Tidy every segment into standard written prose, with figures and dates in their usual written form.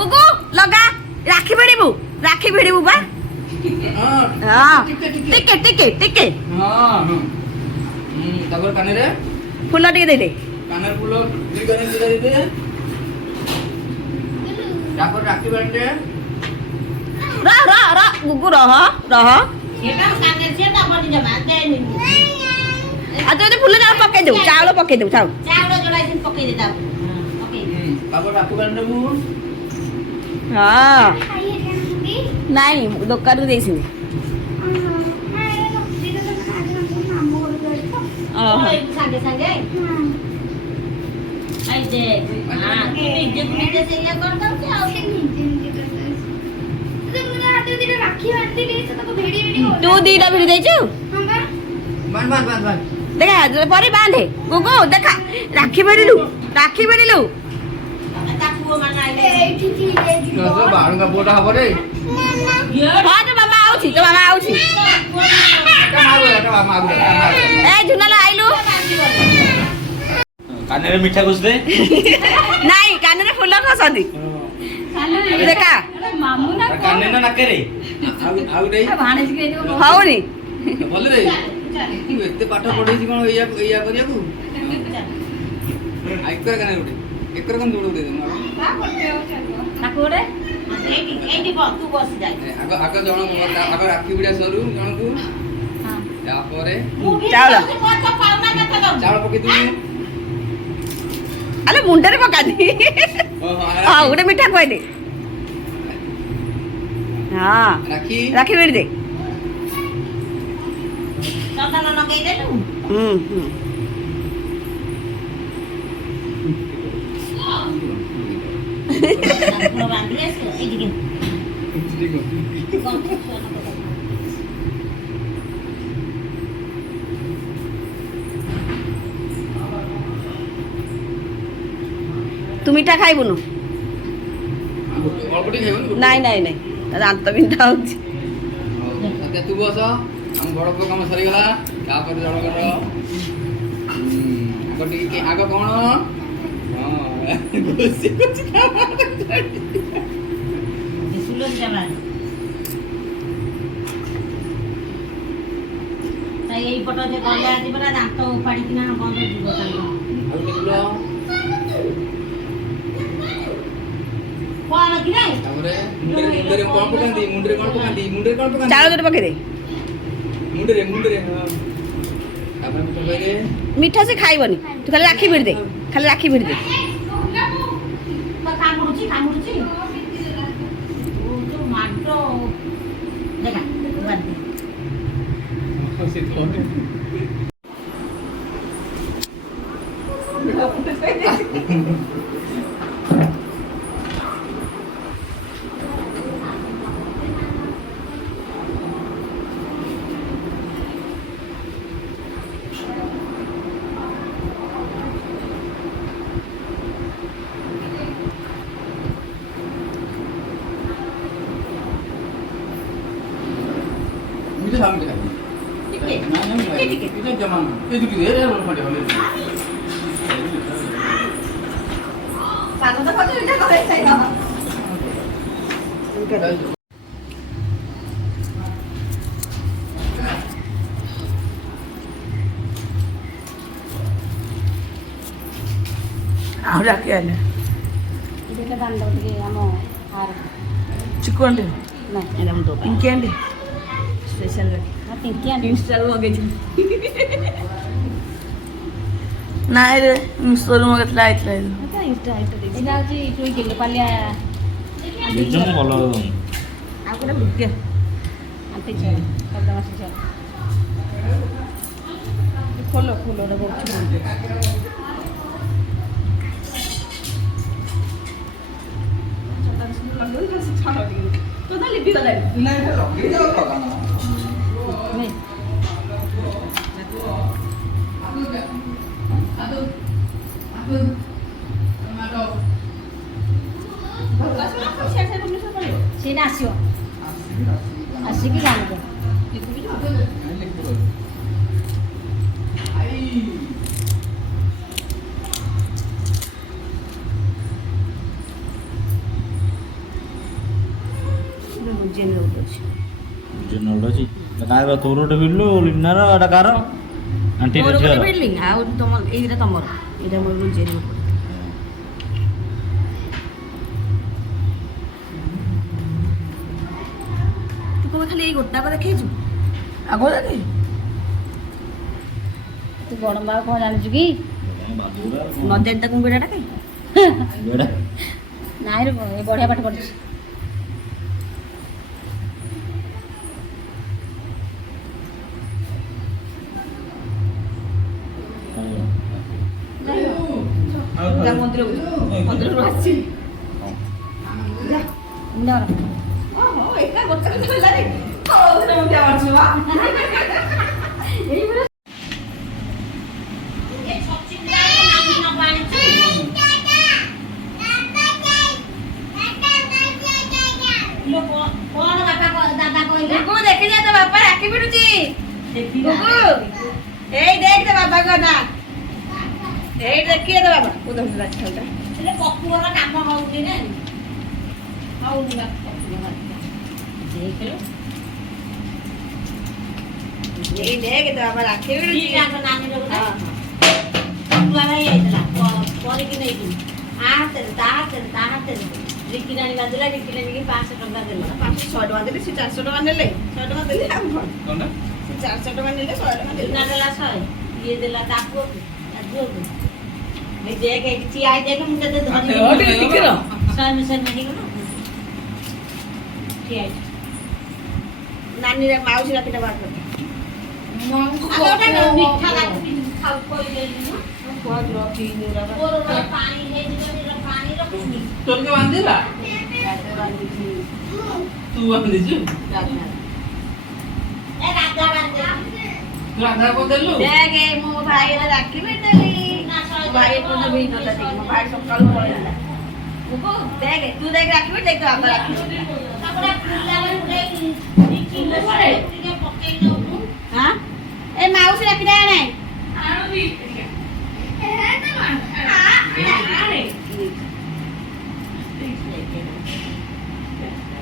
गुगु लगा राखी भिड़बू बा हाँ टिके टिके टिके तापर काने रे फूल टिके दे दे कानर फूल दी काने दे दे तापर राखी बांधे रह गुगु रह এটা কানে সেটা বলি জমা দেনি आ तो फूल जा पके दो चावल पके दो चावल চাউল জড়াই দিন পকাই দে দাও ওকে तापर राखी बांधे बु हाँ नहीं दुकान रे देसिनी সাঙ্গে সাঙ্গে আই দে হ্যাঁ তুমি যে নিজে সেলে কর দাও কি আও तू दीटा भिड़ी देचु बांध देखा परे बांधे गुगु देखा राखी भिड़िलु তাকু মানাইলে तो बाहर का बोटा हबरे हाँ तो मामा आउछि ए झुनाला आइलु काने रे मीठा कुछ दे नहीं काने रे फूल खसदी देखा মামু না काने ना नके रे आउ रे ভাণেজ কে দেব हौनी बोल रे तू एते पाठ पढै छी कोन एया करिया को आइकर काने उठे एकर कोन जोड़ दे তাকু রে এইটি তু বসি যাই आग जण आग राखी बिड़ा सरू जण को हां या परे चावल पाउना कथा दाও चावल पके दू अरे मुंडे रे पका दी हाँ गोटे मिठा कह दे हाँ राखी भिड़ दे চন্দন নগাই দেলু বান্ধি আছে এইদিকে तू मिठा खाइबुनु অল্পটি খাইবনি नहीं दांत बिंधा होछि আচ্ছা তু বস हम बड़ को काम सरी गला तापर जण कर आग टी आग कोन हां गोसी कुछ সুলো জামা তাই এই পটো যে গলে আজি বলা দাঁত উপাড়ি কিনা বন্ধ দিব তাই ଆଉ ନିକଲ কোন কি নাই ତାପରେ ମୁଣ୍ଡରେ କଣ ପକାନ୍ତି ମୁଣ୍ଡରେ କଣ ପକାନ୍ତି चावल जोटे पके दे मुंडरे हां तापर मिठा करे मिठा से खाइबनी तू खाली राखी भिड़ दे তো কামুড়ুছি ও তো মাটো দেখা বাদ দে से कोन मुझे सामने दिखा ठीक है itu zaman itu dia dia belum ada boleh পাগল তো কত এটা করে চাই না ଆଉ ରାଖି ଆଇଲେ ಇದಕ್ಕೆ ಬಂದವರಿಗೆ ಅಮ್ಮ ಹಾರ ଚିକୁ ଆଣ୍ଟି ନା ଏଟା ମୁଁ ଦୋ ପିଙ୍କି ଆଣ୍ଟି ସ୍ପେଶାଲ ಮತ್ತೆ ಇಂಕಿಯನ್ ଇନଷ୍ଟାରୁ ମଗେଇଛି ନାଇଁ ରେ ଇନଷ୍ଟାରୁ ମଗେଇଥିଲା ଆଇଥିଲା ಇಷ್ಟ ಆಯ್ತು ಇದು ಹಚ್ಚಿ ಚೂಯ್ಕಿಲ್ಲ ಪಲ್ಯ निजम ଭଲ ଆଉ ଗୋଟେ ବୁକେ ಅಂತ ಚೇಳ ಕಲ್ದ ಮಾಸಿ ಚೇಳ ଖୋଲ ଖୋଲ ଗୋଟେ तो लिपि गला नहीं लगे जाओ पता ना नहीं ସେଇଟା ଆସିବ ଆସିକି ଜାଣିବ ଅଛି ଜେନରଲ ଅଛି କାହାର ତୋର ଗୋଟେ ଭିଡ଼ିଲୁ ଲିନାର ଏଟା କାହାର ଆଣ୍ଟି ମୋର ଗୋଟେ ଝିଅର ବିଲ୍ଡିଂ ଆଉ ତମର ଏଇଟା ତମର ଏଇଟା ମୋର ଜେରି ଗୋଟେ ତୁ କଣ ଖାଲି ଏଇ ଗୋଟାକ ଦେଖେଇଛୁ ଆଗ ଦେଖେଇଛୁ ତୁ ବଡ଼ ମା କଣ ଜାଣିଛୁ କି ନଦେନ ତାକୁ ବିଡ଼ାଟା କାଇଁ ନାଇଁ ରେ ଏ ବଢ଼ିଆ ପାଠ ପଢ଼ୁଛି ମନ୍ଦିରରୁ ଆସିଛି ଏକା ଗୋଟେ ଦେଖି ଯା ତ ବାପା ରାକ୍ଷୀ ଭିଡୁଛି ଏଇ ଦେଖ ତ ବାବା କ ନା ଏଇ ଦେଖି ତ ବାବା ପପୁର କାମ ହଉଛି ନା ହଉନି ଏଇ ଦେଖ ତ ବାବା ରାକ୍ଷୀ ଭିଡୁଛି କରିକି ନେଇକି ଆ ହାତରେ ତା ହାତରେ ତା ହାତରେ ରିକି ରାଣୀ ବାନ୍ଧିଲା ରିକି ରାଣୀକି 500 ଟଙ୍କା ଦେଲା 500 ଟଙ୍କା ଦେଲେ ସେ 400 ଟଙ୍କା ନେଲେ 100 ଟଙ୍କା ଦେଲେ ଆଉ କଣ ସେ 400 ଟଙ୍କା ନେଲେ 100 ଟଙ୍କା ଦେଲେ ଦିନା ଦେଲା 100 ଇଏ ଦେଲା ତା ପୁଅକୁ ତା ଝିଅକୁ ଏଇ ଦେଖ ଏଇଠି ଠିଆ ହେଇ ଦେଖ ମୁଁ ତତେ ଧରି 100 ମିଶନ ନାହିଁ ଗଲ ଠିଆ ହେଇ ନାନୀର ମାଉସୀ ରାକ୍ଷୀଟା ବାହାର କରିଦେ ମିଠା ଲାଗୁଛି ଖାଉ କହିଲେନି ନା ପାଣି ହେଇଯିବ ପାଣି ରଖୁନି তোর কে বান্ধিলা তুই বান্ধিছু ଏ ରାଧା ବାନ୍ଧେ তুই রাধা বদলু ଦେଖେ ମୋ ଭାଇର ରାକ୍ଷୀ ଭିଡ଼ିଦେଲି ଭାଇ ଏପର୍ଯ୍ୟନ୍ତ ଭିଡ଼ିନଥିଲା ଦେଖ ମୋ ଭାଇ ସକାଳୁ ପଳେଇଲା ଦେଖେ ତୁ ଦେଖ ରାକ୍ଷୀ ଭିଡ଼ି ଦେଖ ବାବା ରାକ୍ଷୀ ତାପରେ ଫୁଲାରେ ଗୋଟେ କିଲୋ ପରେ ଟିକେ ପକେଇ ନବୁ ହଁ ଏ ମାଉସୀ ରାକ୍ଷୀଟା ଆଣେ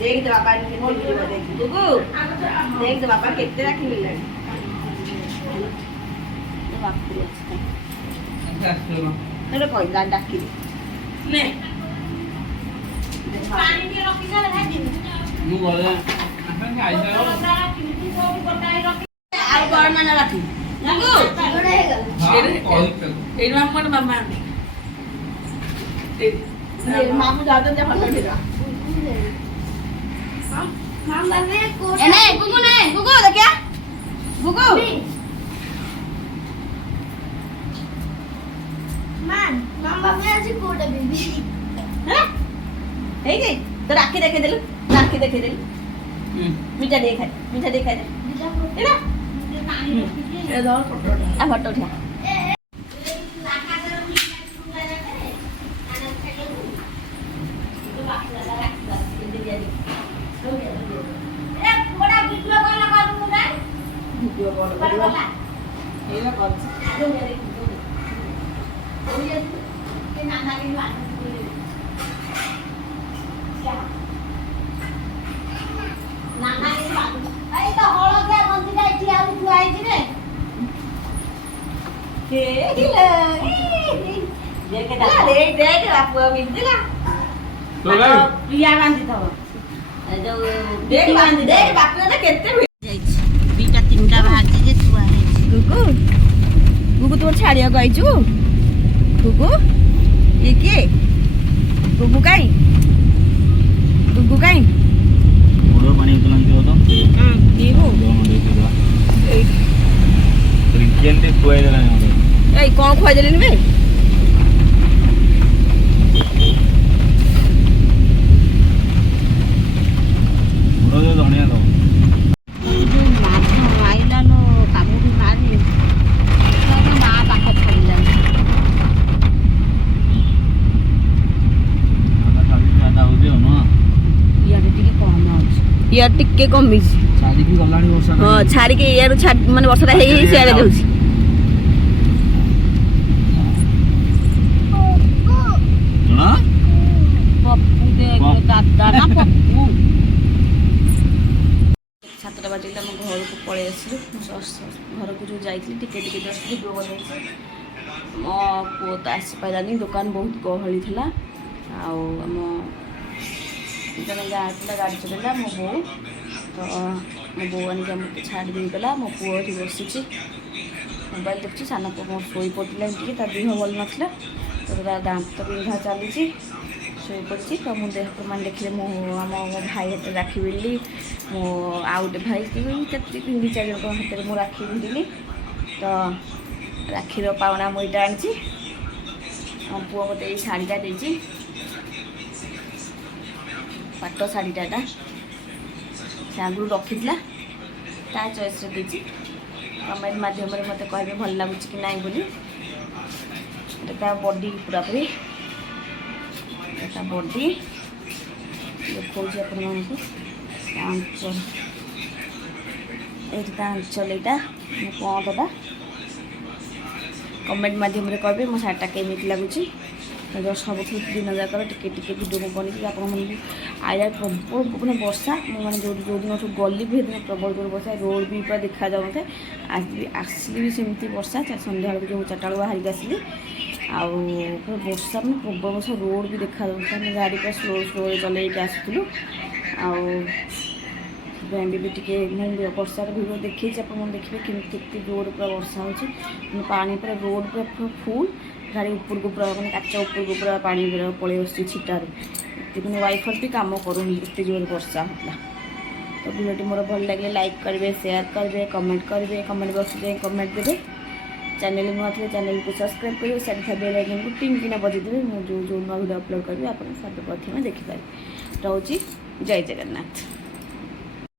देख तो बाबा ने कितने मिला देख गुगु देख तो बाबा कितने राखी मिला ये बाप रे तेरे कोई दादा की ले ପାଣି ଟିକେ ରଖି ସାରେ ଭାଜି ମୁଁ ଗଲେ ଆପଣ ଖାଇଯାଅ ଆଉ ବଡ଼ ମାନେ ରାଖି ଗୁଗୁ ଏଇ ମାମା ମାମା ଏ ମାମୁ ଯାଉଛନ୍ତି ଯେ ଭଲ ଠିକ এনে গুগু নে গুগু দেখিয়া গুগু মান মাম্মা মে আজি কোটা বেবি হ্যাঁ এই যে তো রাখি দেখে দিলু মিঠা দিয়ে খাই দে এনা এ ধর ফটোটা আ ফটো উঠা ଏଇନା କରୁଛି ପ୍ରିୟା ବାନ୍ଧିଥିବ ଦିଟା ତିନିଟା ବାହାରିଛି ଯେ ଥୁଆ ହେଇଛି ଗୁଗୁ ତୋର ଛାଡିବାକୁ ଆଇଛୁ ଗୁଗୁ ଇଏ କିଏ ଗୁଗୁ କାଇଁ ଗୋଡ଼ ପାଣି ଉତଲାନ୍ତି ତ ପିଇବୁ ରିଙ୍କିଆନ୍ତି ଖୁଆଇ ଦେଲାନି ମୋତେ ଏଇ କଣ ଖୁଆଇଦେଲିନି ବେ ଗୋଡ଼ ଯୋଉ ଧଣିଆ ଦବ ଇଆଡେ ଟିକେ କମିଛି ଛାଡ଼ିକି ଗଲାଣି ବର୍ଷା ହଁ ଛାଡ଼ିକି ଇଆଡୁ ମାନେ ବର୍ଷାଟା ହେଇ ସିଆଡେ ଯାଉଛି ପପୁ ଦାଦା ନା ପପୁ ଘରକୁ ଯେଉଁ ଯାଇଥିଲି ଟିକେ ଟିକେ ଜଷ୍ଟ ଭିଡ଼ିଓ ବନେଇଛି। ମୋ ପୁଅ ତ ଆସିପାରିଲାନି, ଦୋକାନ ବହୁତ ଗହଳି ଥିଲା। ଆଉ ଆମ ଜଣେ ଗାଁ ଥିଲା ଗାଡ଼ି ଚଲେଇଲା ମୋ ବୋଉ, ତ ମୋ ବୋଉ ଆଣିକି ଆମକୁ ଛାଡ଼ି ଦେଇଗଲା। ମୋ ପୁଅ ଏଠି ବସିଛି ମୋବାଇଲ ଦେଖୁଛି। ସାନ ପୁଅ ମୋ ଶୋଇ ପଡ଼ିଥିଲା ଟିକେ, ତା ଦେହ ଭଲ ନଥିଲା, ତ ତା ଦାନ୍ତ ବିନ୍ଧା ଚାଲିଛି, ଶୋଇପଡ଼ିଛି। ତ ମୁଁ ମାନେ ଦେଖିଲେ ମୋ ଭାଇ ହାତରେ ରାକ୍ଷୀ ଭିଡ଼ିଲି। ମୋ ଆଉ ଗୋଟେ ଭାଇ କେତେ 3-4 ଜଣଙ୍କ ହାତରେ ମୁଁ ରାକ୍ଷୀ ଭିଡ଼ିଲି। ତ ରାକ୍ଷୀର ପାଉଣା ମୁଁ ଏଇଟା ଆଣିଛି। ଆମ ପୁଅ ମୋତେ ଏଇ ଶାଢ଼ୀଟା ଦେଇଛି, ପାଟ ଶାଢ଼ୀଟା ଏଇଟା ସେ ଆଗରୁ ରଖିଥିଲା, ତା ଚଏସ୍ରେ ଦେଇଛି। କମେଣ୍ଟ ମାଧ୍ୟମରେ ମୋତେ କହିବେ ଭଲ ଲାଗୁଛି କି ନାହିଁ ବୋଲି। ଏଇଟା ତା ବଡି ପୁରାପୁରି, ତା ବଡି ଦେଖାଉଛି ଆପଣମାନଙ୍କୁ। ତା ଆଞ୍ଚଲ, ଏଇଠି ତା ଆଞ୍ଚଲ, ଏଇଟା ମୋ ପଅଁନ୍ତଟା। କମେଣ୍ଟ ମାଧ୍ୟମରେ କହିବେ ମୋ ଶାଢ଼ୀଟା କେମିତି ଲାଗୁଛି। ସବୁଠୁ ଦିନ ଯାକର ଟିକେ ଟିକେ ଭିଡ଼ିଓ ମୁଁ ବନେଇକି ଆପଣମାନଙ୍କୁ ଆଇଲା ପ୍ରବଳ ମାନେ ବର୍ଷା। ମୁଁ ମାନେ ଯେଉଁ ଦିନଠୁ ଗଲି ବି ସେଦିନ ପ୍ରବଳ ଜୋର ବର୍ଷା, ରୋଡ଼ ବି ପୁରା ଦେଖାଯାଉନଥାଏ। ଆସିଲି ବି ସେମିତି ବର୍ଷା, ସନ୍ଧ୍ୟାବେଳକୁ ଯେଉଁ 4ଟା ବେଳକୁ ବାହାରିକି ଆସିଲି, ଆଉ ପୁରା ବର୍ଷା ମାନେ ପ୍ରବଳ ବର୍ଷା, ରୋଡ଼ ବି ଦେଖାଯାଉନଥାଏ। ଆମେ ଗାଡ଼ି ପୁରା ସ୍ଲୋରେ ଚଲେଇକି ଆସୁଥିଲୁ। ଆଉ ସେଥିପାଇଁ ବି ଟିକେ ମୁଁ ବର୍ଷାର ଭିଡ଼ିଓ ଦେଖେଇଛି, ଆପଣମାନେ ଦେଖିବେ କେତେ ଜୋରରେ ପୁରା ବର୍ଷା ହେଉଛି। ମାନେ ପାଣି ପୁରା ରୋଡ଼ ପୁରା ଫୁଲ୍, ଗାଡ଼ି ଉପରକୁ ପୁରା ମାନେ କାଚ ଉପରକୁ ପୁରା ପାଣି ପୁରା ପଳେଇ ଆସୁଛି ଛିଟାରେ। ଏତେ ମାନେ ୱାଇଫର୍ ବି କାମ କରୁନି, ଏତେ ଜୋରରେ ବର୍ଷା ହେଉଥିଲା। ତ ଭିଡ଼ିଓଟି ମୋର ଭଲ ଲାଗିଲେ ଲାଇକ୍ କରିବେ, ସେୟାର କରିବେ, କମେଣ୍ଟ କରିବେ, କମେଣ୍ଟ ବକ୍ସରେ ଯାଇ କମେଣ୍ଟ ଦେବେ। ଚ୍ୟାନେଲ ନୂଆ ଥିଲେ ଚ୍ୟାନେଲକୁ ସବସ୍କ୍ରାଇବ୍ କରିବେ, ସାଇଡ଼୍ ଥିବା ବେଲ୍ ଆଇକନ୍କୁ ଟିଙ୍ଗ କିନା ବଜାଇଦେବେ। ମୁଁ ଯେଉଁ ନୂଆ ଭିଡ଼ିଓ ଅପଲୋଡ଼ କରିବି ଆପଣ ସର୍ବପ୍ରଥମେ ଦେଖିପାରିବେ। ରହୁଛି, ଜୟ ଜଗନ୍ନାଥ।